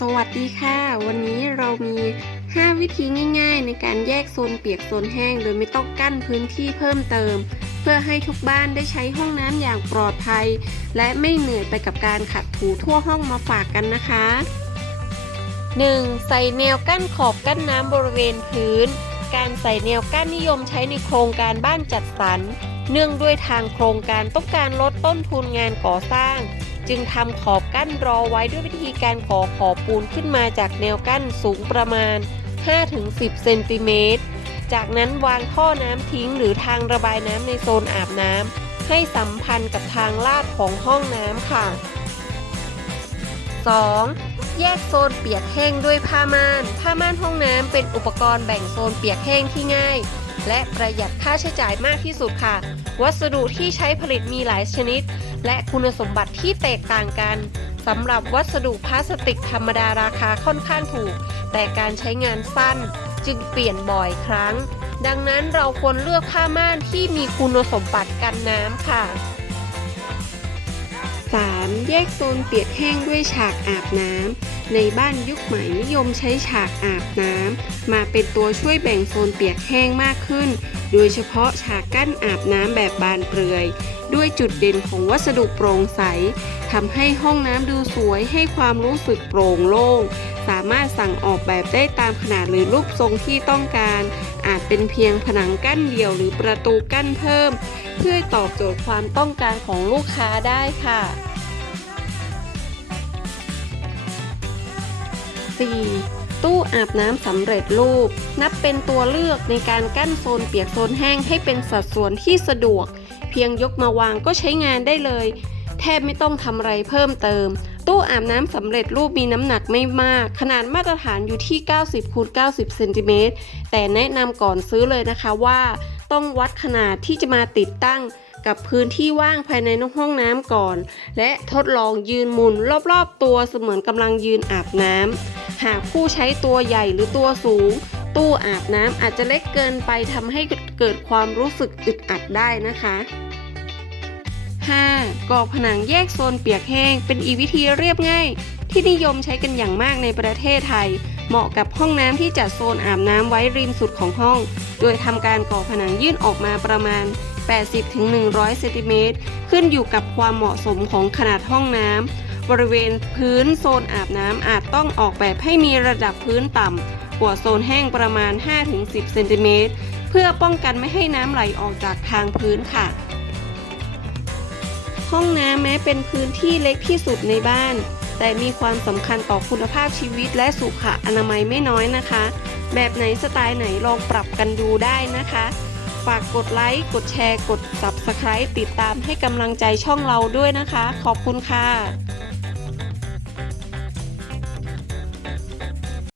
สวัสดีค่ะ วันนี้เรามี 5 วิธีง่ายๆ ในการแยกโซนเปียกโซนแห้ง โดยไม่ต้องกั้นพื้นที่เพิ่มเติม เพื่อให้ทุกบ้านได้ใช้ห้องน้ำอย่างปลอดภัย และไม่เหนื่อยไปกับการขัดถูทั่วห้องมาฝากกันนะคะ 1. ใส่แนวกั้นขอบกั้นน้ำบริเวณพื้น การใส่แนวกั้นนิยมใช้ในโครงการบ้านจัดสรร เนื่องด้วยทางโครงการต้องการลดต้นทุนงานก่อสร้าง จึงทำขอบกั้นรอไว้ด้วยวิธีการก่อขอบปูนขึ้นมาจากแนวกั้นสูงประมาณ 5-10 เซนติเมตร จากนั้นวางท่อน้ำทิ้งหรือทางระบายน้ำในโซนอาบน้ำให้สัมพันธ์กับทางลาดของห้องน้ำค่ะ 2. แยกโซนเปียกแห้งด้วยผ้าม่าน ผ้าม่านห้องน้ำเป็นอุปกรณ์แบ่งโซนเปียกแห้งที่ง่าย และประหยัดค่าใช้จ่ายมากที่สุดค่ะ วัสดุที่ใช้ผลิตมีหลายชนิด และคุณสมบัติที่แตกต่างกันสำหรับวัสดุพลาสติกธรรมดาราคาค่อนข้างถูก แต่การใช้งานสั้นจึงเปลี่ยนบ่อยครั้ง ดังนั้นเราควรเลือกผ้าม่านที่มีคุณสมบัติกันน้ำค่ะ 3. แยกโซนเปียกแห้งด้วยฉากอาบน้ำ ในบ้านยุคใหม่นิยมใช้ฉากอาบน้ำ มาเป็นตัวช่วยแบ่งโซนเปียกแห้งมากขึ้น โดยเฉพาะฉากกั้นอาบน้ำแบบบานเปลือย ด้วยจุดเด่นของวัสดุโปร่งใสทำให้ห้องน้ำดูสวยให้ความรู้สึกโปร่งโล่ง สามารถสั่งออกแบบได้ตามขนาดหรือรูปทรงที่ต้องการ อาจเป็นเพียงผนังกั้นเดี่ยวหรือประตูกั้นเพิ่ม เพื่อตอบโจทย์ความต้องการของลูกค้าได้ค่ะ 4. ตู้อาบน้ำสำเร็จรูป นับเป็นตัวเลือกในการกั้นโซนเปียกโซนแห้งให้เป็นสัดส่วนที่สะดวก เพียงยกมาวางก็ใช้งานได้เลย แทบไม่ต้องทำอะไรเพิ่มเติม ตู้อาบน้ำสำเร็จรูปมีน้ำหนักไม่มาก ขนาดมาตรฐานอยู่ที่ 90คูณ90เซนติเมตรแต่แนะนำก่อนซื้อเลยนะคะว่า ต้องวัดขนาดที่จะมาติดตั้งกับพื้นที่ว่างภายในห้องน้ำก่อน และทดลองยืนหมุนรอบๆ ตัวเสมือนกำลังยืนอาบน้ำหากผู้ใช้ตัวใหญ่หรือตัวสูง ตู้อาบน้ำอาจจะเล็กเกินไปทำให้เกิดความรู้สึกอึดอัดได้นะคะ 5. ก่อผนังแยกโซนเปียกแห้ง เป็นอีกวิธีเรียบง่าย ที่นิยมใช้กันอย่างมากในประเทศไทย เหมาะกับห้องน้ำที่จัดโซนอาบน้ำไว้ริมสุดของห้อง โดยทำการก่อผนังยื่นออกมาประมาณ 80-100 เซนติเมตร ขึ้นอยู่กับความเหมาะสมของขนาดห้องน้ำบริเวณพื้นโซนอาบน้ำอาจต้องออกแบบให้มีระดับพื้นต่ำกว่าโซนแห้งประมาณ 5-10 เซนติเมตร เพื่อป้องกันไม่ให้น้ำไหลออกจากทางพื้นค่ะ ห้องน้ำแม้เป็นพื้นที่เล็กที่สุดในบ้าน แต่มีความสำคัญต่อคุณภาพชีวิตและสุขอนามัยไม่น้อยนะคะ แบบไหนสไตล์ไหนลองปรับกันดูได้นะคะ ฝากกดไลค์ กดแชร์ กด Subscribe ติดตามให้กำลังใจช่องเราด้วยนะคะ ขอบคุณค่ะ